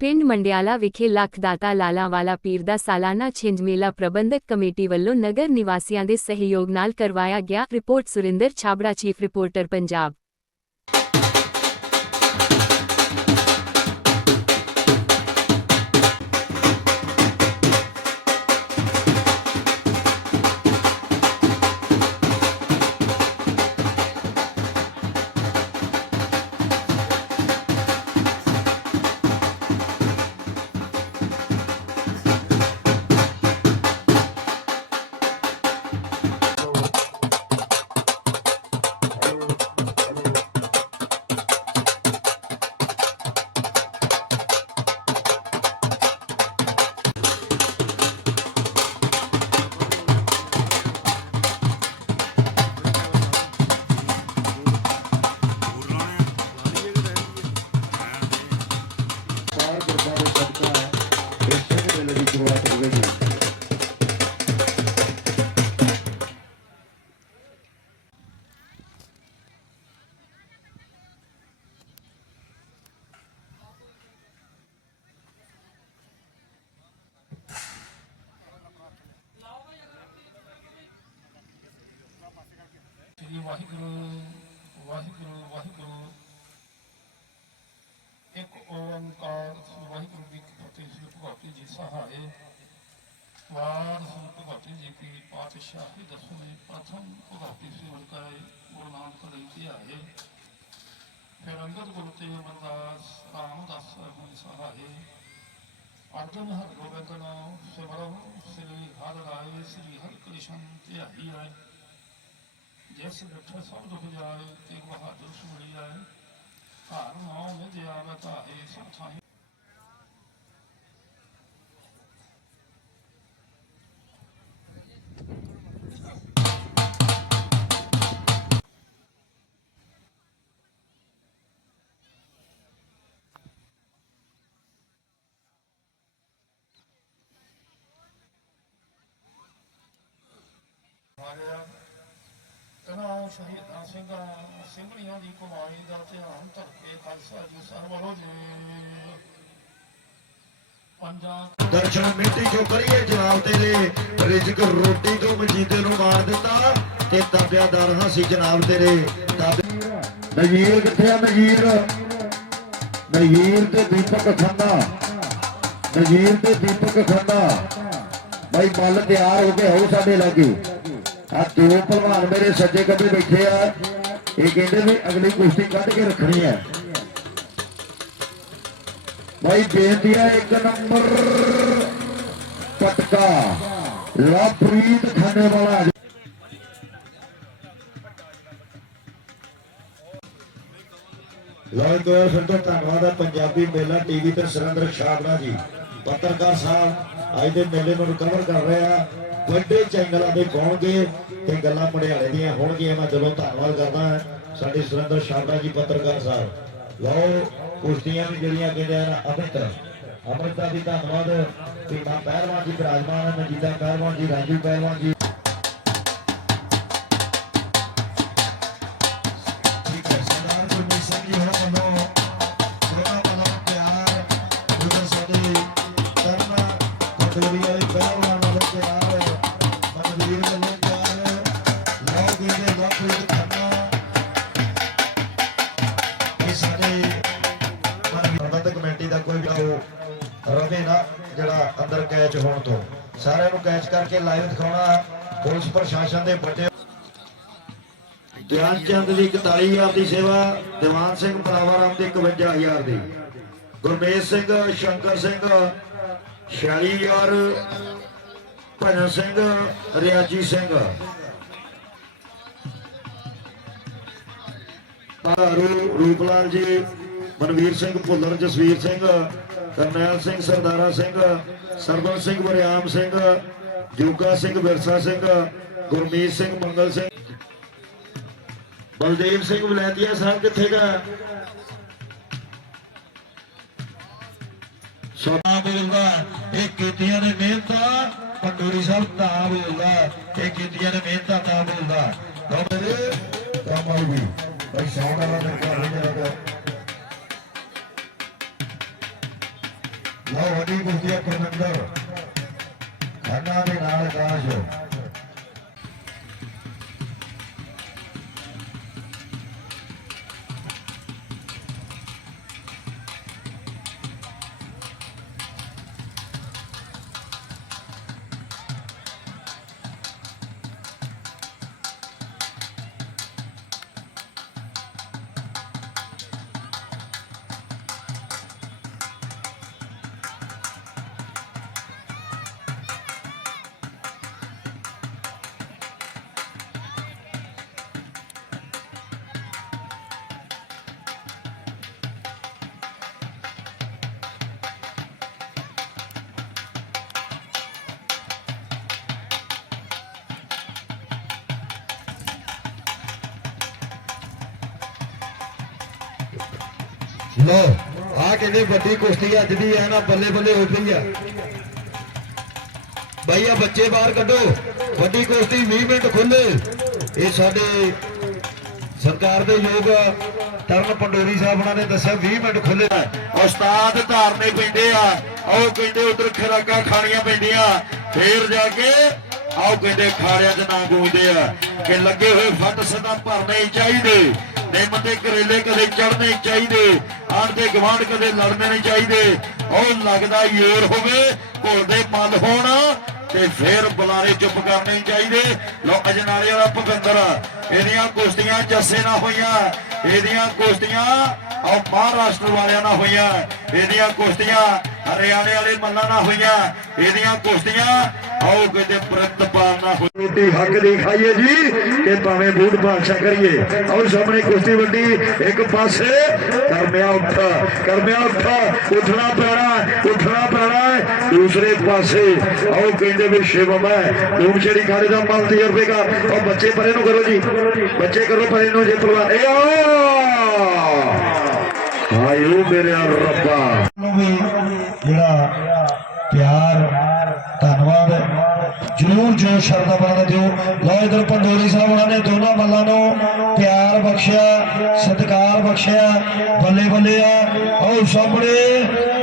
ਪਿੰਡ ਮੰਡਿਆਲਾ ਵਿਖੇ ਲੱਖਦਾਤਾ ਲਾਲਾਵਾਲਾ ਪੀਰ ਦਾ ਸਾਲਾਨਾ ਛਿੰਝ ਮੇਲਾ ਪ੍ਰਬੰਧਕ ਕਮੇਟੀ ਵੱਲੋਂ ਨਗਰ ਨਿਵਾਸੀਆਂ ਦੇ ਸਹਿਯੋਗ ਨਾਲ ਕਰਵਾਇਆ ਗਿਆ, report Surinder Chhabra, chief reporter, Punjab. Shri Waheguru Waheguru Waheguru. Ik Onkar Shri Waheguru ji ਫਤਿਹ ਸ੍ਰੀ ਭਗਵਤੀ ਜੀ ਸਹਾਏ ਵਾਰ ਸ੍ਰੀ ਭਗਵਤੀ ਜੀ ਕੀ ਪਾਤਸ਼ਾਹੀ ਦਸਵੇਂ ਪ੍ਰਥਮ ਭਗਵਤੀ ਸ੍ਰੀ ਵਰਕਾਏ ਗੁਰੂ ਨਾਨਕ ਦੇਵ ਜੀ ਆਏ। ਫਿਰ ਅੰਗਦ ਗੁਰੂ ਤੇ ਅਮਰਦਾਸ ਰਾਮਦਾਸ ਸਾਹਿਬ ਜੀ ਸਹਾਏ ਅਰਜਨ ਹਰਿ ਗੋਬਿੰਦ ਨਾਮ ਸਿਮਰਨ ਸ੍ਰੀ ਹਰਿ ਰਾਏ, ਸ੍ਰੀ ਹਰਿ ਕ੍ਰਿਸ਼ਨ ਧਿਆਈ ਆਏ। ਜਿਸ ਬਿਠੇ ਸਭ ਦੁਖ ਜਾਏ ਤੇ ਬਹਾਦਰ ਸੁਣੀ ਆਏ ਘਰ ਨਾਮ ਵਿਦ ਆਵੇ ਸਭ ਥਾਈ ਤਨਾਉ ਸ਼ਹੀਦਾਂ ਸਿੰਘਾਂ ਸਿੰਘਣੀਆਂ ਦੀ ਕਮਾਈ ਦਾ ਧਿਆਨ ਧਰ ਕੇ ਖਾਲਸਾ ਜੀ ਸਰਵਰੋ ਜੀ। ਪੰਜਾਂ ਦਰਸ਼ਨ ਮਿੱਟੀ ਚੋਂ ਕਰੀਏ ਜਨਾਬ ਤੇਰੇ। ਰਿਜ਼ਕ ਰੋਟੀ ਤੋਂ ਮਜੀਦੇ ਨੂੰ ਮਾਰ ਦਿੱਤਾ ਤੇ ਤਾਬਿਆਦਾਰ ਹਾਂ ਸੀ ਜਨਾਬ ਤੇਰੇ। ਨਗੀਰ ਕਿੱਥੇ ਆ ਨਗੀਰ ਨਗੀਰ ਤੇ ਦੀਪਕ ਖੰਨਾ। ਨਗੀਰ ਤੇ ਦੀਪਕ ਖੰਨਾ। ਬਾਈ ਮੱਲ ਤਿਆਰ ਹੋ ਕੇ ਹੋ ਸਾਡੇ ਲਾਗੇ। ਆ ਦੋ ਭਲਵਾਨ ਮੇਰੇ ਸੱਜੇ ਕੱਢੇ ਬੈਠੇ ਆ। ਇਹ ਕਹਿੰਦੇ ਵੀ ਅਗਲੀ ਕੁਸ਼ਤੀ ਕੱਢ ਕੇ ਰੱਖਣੀ ਹੈ ਭਾਈ ਬੇਨਤੀ ਹੈ ਇੱਕ ਨੰਬਰ ਪਟਕਾ। ਲਵਪ੍ਰੀਤ ਖਾਨੇ ਵਾਲਾ ਲਓ ਇੱਕ ਫਿਰ ਤੋਂ ਧੰਨਵਾਦ ਹੈ ਪੰਜਾਬੀ ਮੇਲਾ ਟੀਵੀ ਤੇ ਸੁਰਿੰਦਰ ਸ਼ਾਗਰਾ ਜੀ। ਪੱਤਰਕਾਰ ਸਾਹਿਬ ਅੱਜ ਦੇ ਮੇਲੇ ਨੂੰ ਰਿਕਵਰ ਕਰ ਰਹੇ ਆ। ਵੱਡੇ ਚੈਨਲਾਂ ਦੇ ਪਹੁੰਚਗੇ ਤੇ ਗੱਲਾਂ ਪੜਿਆਲੇ ਦੀਆਂ ਹੋਣਗੀਆਂ। ਮੈਂ ਦਿਲੋਂ ਧੰਨਵਾਦ ਕਰਦਾ ਸਾਡੇ ਸੁਰਿੰਦਰ ਸ਼ਾਗਰਾ ਜੀ, ਪੱਤਰਕਾਰ ਸਾਹਿਬ। ਲਓ ਕੁਸ਼ਤੀਆਂ ਵੀ ਜਿਹੜੀਆਂ ਕਹਿੰਦੇ ਆ ਅਮਿਤ ਅਮਿਤਾ ਦੀ ਧੰਨਵਾਦ। ਭੀਮਾ ਪਹਿਲਵਾਨ ਜੀ, ਬਿਰਾਜਮਾਨ ਹੈ ਮਜੀਦਾ ਪਹਿਲਵਾਨ ਜੀ, ਰਾਜੂ ਪਹਿਲਵਾਨ ਜੀ। ਠੀਕ ਹੈ ਸਾਰਿਆਂ ਨੂੰ ਕੈਚ ਕਰਕੇ ਲਾਈਵ ਦਿਖਾਉਣਾ ਪੁਲਿਸ ਪ੍ਰਸ਼ਾਸਨ ਦੇ ਵੱਡੇ ਗਿਆਨ ਚੰਦ ਦੀ 41000 ਦੀ ਸੇਵਾ, ਦੀਵਾਨ ਸਿੰਘ ਬਰਾਵਰਾਮ ਦੀ 51000 ਦੀ। ਗੁਰਮੇਸ਼ ਸਿੰਘ, ਸ਼ੰਕਰ ਸਿੰਘ 46000 ਭਜਨ ਸਿੰਘ, ਰਿਆਜੀ ਸਿੰਘ। ਰੂ ਰੂਪਲਾਲ ਜੀ, ਮਨਵੀਰ ਸਿੰਘ ਭੁੱਲਰ, ਜਸਵੀਰ ਸਿੰਘ ਕਰਨੈਲ ਸਿੰਘ, ਸਰਦਾਰਾ ਸਿੰਘ ਸਰਬਨ ਸਿੰਘ, ਵਰਿਆਮ ਸਿੰਘ, ਜੋਗਾ ਸਿੰਘ, ਵਿਰਸਾ ਸਿੰਘ, ਗੁਰਮੀਤ ਸਿੰਘ, ਮੰਗਲ ਸਿੰਘ। ਬਲਦੇਵ ਸਿੰਘ ਵਲੈਤੀਆ ਸਾਹਿਬ ਕਿੱਥੇ ਗਾ? ਸੋਨਾ ਬੋਲਦਾ ਇਹ ਕੀਤੀਆਂ ਨੇ ਮਿਹਨਤਾਂ, ਪੰਡੋਰੀ ਸਾਹਿਬ ਤਾਂ ਬੋਲਦਾ, ਇਹ ਕੀਤੀਆਂ ਨੇ ਮਿਹਨਤਾਂ ਤਾਂ ਬੋਲਦਾ। ਲਓ ਵੀ। ਭਾਈ ਸਾਉਣ ਵਾਲਾ ਮੇਰੇ ਨਹੀਂ ਜਾਣਾ ਲਓ ਵੱਡੀ ਕੁਸ਼ਤੀ ਹੈ ਪਰਮਿੰਦਰ ਖੰਨਾ ਦੇ ਲੋ ਆ ਕਹਿੰਦੇ ਵੱਡੀ ਕੁਸ਼ਤੀ ਅੱਜ ਦੀ ਹੈ, ਨਾ ਬੱਲੇ ਬੱਲੇ ਹੋ ਪਈ ਆ। ਭਾਈ ਆ ਬੱਚੇ ਬਾਹਰ ਕੱਢੋ। ਵੱਡੀ ਕੁਸ਼ਤੀ 20 ਮਿੰਟ ਖੁੱਲੇ ਇਹ ਸਾਡੇ ਸਰਕਾਰ ਦੇ ਯੋਗ ਤਰਨ ਪੰਡੋਰੀ ਸਾਹਿਬ ਉਹਨਾਂ ਨੇ ਦੱਸਿਆ 20 ਮਿੰਟ ਖੁੱਲੇ ਉਸਤਾਦ ਧਾਰਨੇ ਪੈਂਦੇ ਆ। ਉਹ ਕਹਿੰਦੇ ਉਧਰ ਖਰਾਕਾਂ ਖਾਣੀਆਂ ਪੈਂਦੀਆਂ। ਫੇਰ ਜਾ ਕੇ ਆਓ ਕਹਿੰਦੇ ਖਾੜਿਆਂ 'ਚ ਨਾ ਗੂੰਜਦੇ ਆ। ਕਿ ਲੱਗੇ ਹੋਏ ਫੱਟ ਸਦਾ ਭਰਨੇ ਚਾਹੀਦੇ। ਨਿੰਮ ਤੇ ਕਰੇਲੇ ਕਦੇ ਚੜਨੇ ਚਾਹੀਦੇ। ਆਣ ਦੇ ਗਵਾਂਢ ਕਦੇ ਲੜਨੇ ਨਹੀਂ ਚਾਹੀਦੇ। ਉਹ ਲੱਗਦਾ ਯੋਰ ਹੋਵੇ ਘੁਲਦੇ ਮੱਲ ਹੋਣ ਤੇ ਫੇਰ ਬੁਲਾਰੇ ਚੁੱਪ ਕਰਨੇ ਚਾਹੀਦੇ। ਲੋ ਅਜਨਾਲੇ ਵਾਲਾ ਭਗੰਦਰ ਇਹਦੀਆਂ ਕੁਸ਼ਤੀਆਂ ਜੱਸੇ ਨਾ ਹੋਈਆਂ। ਇਹਦੀਆਂ ਕੁਸ਼ਤੀਆਂ, ਆਹ ਮਹਾਰਾਸ਼ਟਰ ਵਾਲਿਆਂ ਨਾਲ ਹੋਈਆਂ। ਇਹਦੀਆਂ ਕੁਸ਼ਤੀਆਂ ਹਰਿਆਣੇ ਵਾਲੇ ਮੱਲਾਂ ਨਾਲ ਹੋਈਆਂ। ਇਹਦੀਆਂ ਕੁਸ਼ਤੀਆਂ ਆਓ ਕਿਤੇ ਪ੍ਰਤਪਾਲ ਨਾ ਹੋਈ ਰੋਟੀ ਹੱਕ ਦੀ ਖਾਈਏ ਜੀ ਕਿ ਭਾਵੇਂ ਬੂਟ ਬਾਦਸ਼ਾ ਕਰੀਏ। ਆਓ ਸਾਹਮਣੇ ਕੁਸ਼ਤੀ ਵੱਡੀ ਇੱਕ ਪਾਸੇ ਕਰਮਿਆ ਉੱਠ ਕਰਮਿਆ ਉੱਠ ਉੱਠਣਾ ਪੈਣਾ ਉੱਠਣਾ ਪੈਣਾ ਦੂਸਰੇ ਪਾਸੇ। ਆਓ ਕਹਿੰਦੇ ਵੀ ਸ਼ਿਵਮ ਹੈ ਧੂਮ ਛੇੜੀ ਖਾੜੇ ਦਾ ਮਨ ਤਜਰਬੇਗਾ ਉਹ ਬੱਚੇ ਪਰੇ ਨੂੰ ਕਰੋ ਜੀ। ਬੱਚੇ ਕਰੋ ਪਰੇ ਨੂੰ ਜੇ ਪਰਵਾਹ ਇਹ ਆਓ! ਆਇਓ ਮੇਰੇ ਰੱਬਾ। ਨੂੰ ਵੀ ਜਿਹੜਾ ਪਿਆਰ ਧੰਨਵਾਦ ਜਰੂਰ ਸ਼ਰਧਾ ਬਣਾ ਦਿਓ। ਲਓ ਇਧਰ ਪੰਡੋਰੀ ਸਾਹਿਬ ਉਹਨਾਂ ਨੇ ਦੋਨਾਂ ਮੱਲਾਂ ਨੂੰ। ਪਿਆਰ ਬਖਸ਼ਿਆ, ਸਤਿਕਾਰ ਬਖਸ਼ਿਆ, ਬੱਲੇ ਬੱਲੇ ਆ। ਆਓ ਸਾਹਮਣੇ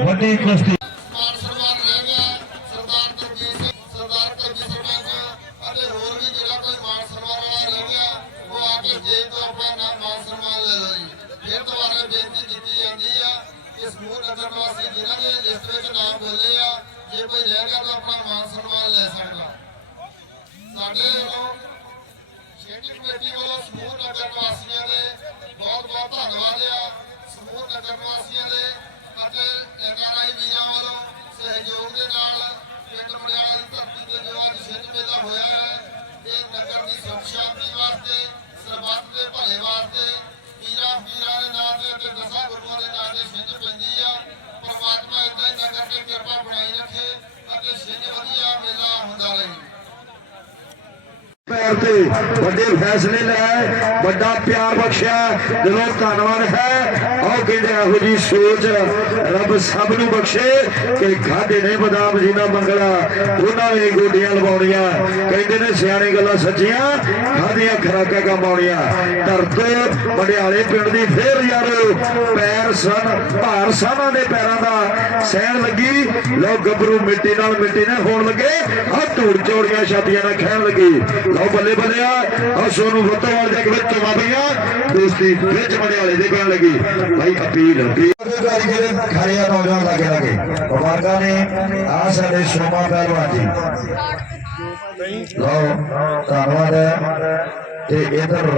ਵੱਡੀ ਕੁਸ਼ਤੀ। ਸਮੂਹ ਨਗਰ ਨਿਵਾਸੀ ਜਿਨ੍ਹਾਂ ਦੇ ਲਿਸਟ ਵਿੱਚ ਨਾਮ ਬੋਲੇ ਆ, ਜੇ ਕੋਈ ਰਹਿ ਗਿਆ ਤਾਂ ਆਪਣਾ ਮਾਨ ਸਨਮਾਨ ਲੈ ਸਕਦਾ। ਸਾਡੇ ਵੱਲੋਂ ਸ਼ੇਡੀ ਕਮੇਟੀ ਵੱਲੋਂ ਸਮੂਹ ਨਗਰ ਨਿਵਾਸੀਆਂ ਦੇ ਬਹੁਤ ਬਹੁਤ ਧੰਨਵਾਦ ਆ। ਸਮੂਹ ਨਗਰ ਨਿਵਾਸੀਆਂ ਦੇ ਅਤੇ ਐਨਆਰਆਈ ਵੀਰਾਂ ਵੱਲੋਂ ਸਹਿਯੋਗ ਦੇ ਨਾਲ ਪਿੰਡ ਮੜਿਆਲਾ ਦੀ ਧਰਤੀ ਤੇ ਜੋ ਅੱਜ ਛਿੰਝ ਮੇਲਾ ਹੋਇਆ ਹੈ, ਇਹ ਨਗਰ ਦੀ ਸੁਖ ਸ਼ਾਂਤੀ ਵਾਸਤੇ, ਸਰਬੱਤ ਦੇ ਭਲੇ ਵਾਸਤੇ ਪੀਰਾਂ ਪੀਰਾਂ ਦੇ ਨਾਂ ਤੇ ਅਤੇ ਦਸਾਂ ਗੁਰੂਆਂ ਦੇ ਨਾਂ ਤੇ ਛਿੰਝ ਪੈਂਦੀ ਆ। ਪਰਮਾਤਮਾ ਇਦਾਂ ਹੀ ਨਗਰ ਤੇ ਕਿਰਪਾ ਬਣਾਈ ਰੱਖੇ ਅਤੇ ਛਿੰਝ ਵਧੀਆ ਮੇਲਾ ਹੁੰਦਾ ਰਹੇ। ਪੈਰ ਤੇ ਵੱਡੇ ਫੈਸਲੇ ਲੈ ਵੱਡਾ ਪਿਆਰ ਬਖਸ਼ਿਆ ਦਿਲੋਂ ਧੰਨਵਾਦ ਹੈ। ਕਹਿੰਦੇ ਇਹੋ ਜੀ ਸੋਚ ਰੱਬ ਸਭ ਨੂੰ ਬਖਸ਼ੇ ਕਿ ਖਾਦੇ ਨੇ ਬਦਾਮ ਜੀ ਨਾ ਉਹਨਾਂ ਨੇ ਗੋਡੀਆਂ ਲਵਾਉਣੀਆਂ। ਕਹਿੰਦੇ ਨੇ ਸਿਆਣੇ ਗੱਲਾਂ ਸੱਚੀਆਂ ਖਾਦੀਆਂ ਖਰਾਕਾਂ ਕਮਾਉਣੀਆਂ ਧਰਤ ਮੜਿਆਲੇ ਪਿੰਡ ਦੀ ਫੇਰ ਯਾਰ, ਪੈਰ ਸਨ, ਭਾਰ ਸਾਨਾਂ ਦੇ ਪੈਰਾਂ ਦਾ ਸਹਿਣ ਲੱਗੀ। ਲੋ ਗੱਭਰੂ ਮਿੱਟੀ ਨਾਲ ਮਿੱਟੀ ਨਾਲ ਹੋਣ ਲੱਗੇ ਆ ਧੂੜ ਚੋੜੀਆਂ ਛਾਤੀਆਂ ਨਾਲ ਖਹਿਣ ਲੱਗੀ। ਲਓ ਬੱਲੇ ਬੱਲੇ ਆ ਸੋਨੂੰ ਫਤਵਾਲ ਦੇ ਵਿੱਚ ਚਵਾਬੀਆਂ ਦੋਸਤੀ ਵਿੱਚ ਮੜੇ ਦੇ ਪੈਣ ਲੱਗੀ। ਭਾਈ ਅਪੀਲ ਅਪੀਲ ਕਾਰੀਗਰ ਖੜਿਆ ਨੌਜਵਾਨ ਲੱਗੇ ਲੱਗੇ। ਮੁਬਾਰਕਾਂ ਨੇ, ਆ ਸਾਡੇ ਸੋਮਾ ਪਹਿਲਵਾਨ ਜੀ। ਲਓ, ਧੰਨਵਾਦ ਹੈ। ਤੇ ਇਧਰ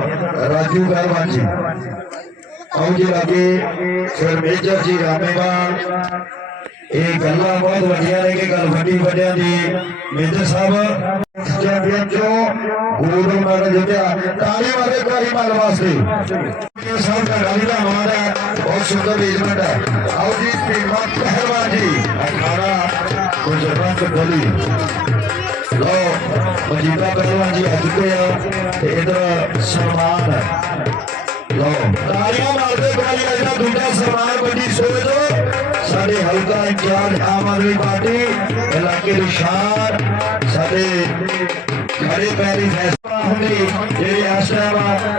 ਰਾਜੂ ਪਹਿਲਵਾਨ ਜੀ। ਆਓ ਜੀ ਲਾਗੇ ਸਰ ਮੇਜਰ ਜੀ ਰਾਮੇਵਾਲ। ਇਹ ਗੱਲਾਂ ਬਹੁਤ ਵੱਡੀਆਂ ਨੇ ਕਿ ਗੱਲ ਵੱਡੀ ਵੱਡਿਆਂ ਦੀ। ਮੇਜਰ ਸਾਹਿਬ ਚੈਂਪੀਅਨ ਜੋ ਗੋਲਡ ਮੈਡਲ ਜਿੱਤਿਆ ਤਾਲੀ ਮਾਰੇ ਕੋਈ ਮਲ ਵਾਸਤੇ। ਇਹ ਸਭ ਦਾ ਗਾਲੀ ਦਾ ਮਾਰ ਹੈ, ਬਹੁਤ ਸੁੰਦਰ ਅਰੇਂਜਮੈਂਟ ਹੈ। ਆਓ ਜੀ, ਭੀਮਾ ਪਹਿਲਵਾਨ ਜੀ। ਅਖਾੜਾ ਗੁਜਰਾਤ ਗਲੀ ਲੋ ਮਜੀਦਾ ਪਹਿਲਵਾਨ ਜੀ ਅੱਜ ਤੇ ਆ, ਤੇ ਇਧਰ ਸਨਮਾਨ ਹੈ। ਤਾਲੀਆਂ ਮਾਰਦੇ ਗਾਲੀ ਅਜਾ ਦੁੱਡਾ ਸਮਾਜ ਵੱਡੀ ਸੋਚ ਸਾਡੇ ਹਲਕਾ ਇੰਚਾਰਜ ਆਮ ਆਦਮੀ ਪਾਰਟੀ, ਇਲਾਕੇ ਦੇ ਸ਼ਾਨ, ਸਾਡੇ ਖੜੇ ਪੈਰੀ ਫੈਸਲਾ ਹੁੰਦੀ ਜਿਹੜੇ ਆਸ਼ਾ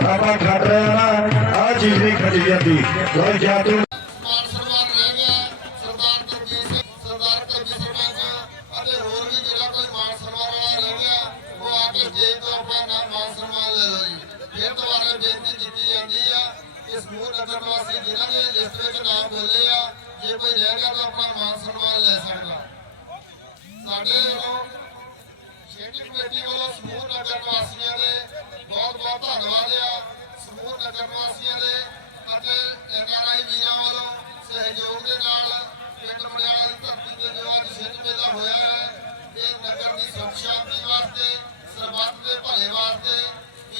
ਆਪਾਂ ਖੜ ਰਹੇ ਨਾ, ਆ ਚੀਜ਼ ਨਹੀਂ ਖੜੀ ਜਾਂਦੀ। ਲੋ ਜਾਤੂ ਮਾਨ ਸਨਮਾਨ ਰਹਿ ਗਿਆ ਨਗਰ ਨਿਵਾਸੀ ਜਿਨ੍ਹਾਂ ਦੇ ਲਿਸਟ ਵਿੱਚ ਨਾਮ ਬੋਲੇ ਆ, ਜੇ ਕੋਈ ਰਹਿ ਗਿਆ ਤਾਂ ਆਪਣਾ ਮਾਨ ਸਨਮਾਨ ਲੈ ਸਕਦਾ। ਸਾਡੇ ਵੱਲੋਂ ਸ਼ੇਡੀ ਕਮੇਟੀ ਵੱਲੋਂ ਸਮੂਹ ਨਗਰ ਨਿਵਾਸੀਆਂ ਦੇ ਬਹੁਤ ਬਹੁਤ ਧੰਨਵਾਦ ਆ। ਸਮੂਹ ਨਗਰ ਨਿਵਾਸੀਆਂ ਦੇ ਅਤੇ ਐਨਆਰਆਈ ਵੀਰਾਂ ਵੱਲੋਂ ਸਹਿਯੋਗ ਦੇ ਨਾਲ ਪਿੰਡ ਮੜਿਆਲਾ ਦੀ ਧਰਤੀ ਤੇ ਜੋ ਅੱਜ ਸਿੰਧ ਮੇਲਾ ਹੋਇਆ ਹੈ, ਇਹ ਨਗਰ ਦੀ ਸੁਖ ਸ਼ਾਂਤੀ ਵਾਸਤੇ, ਸਰਬੱਤ ਦੇ ਭਲੇ ਵਾਸਤੇ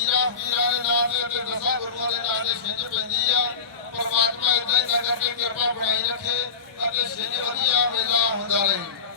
ਪੀਰਾਂ ਪੀਰਾਂ ਦੇ ਨਾਂ ਤੇ ਤੇ ਦਸਾਂ ਗੁਰੂਆਂ ਦੇ ਨਾਂ ਤੇ ਸਿੰਧ ਪੈਂਦੀ ਆ। ਪਰਮਾਤਮਾ ਇਦਾਂ ਹੀ ਨਗਰ ਤੇ ਕਿਰਪਾ ਬਣਾਈ ਰੱਖੇ ਅਤੇ ਸਿੰਧ ਵਧੀਆ ਮੇਲਾ ਹੁੰਦਾ ਰਹੇ।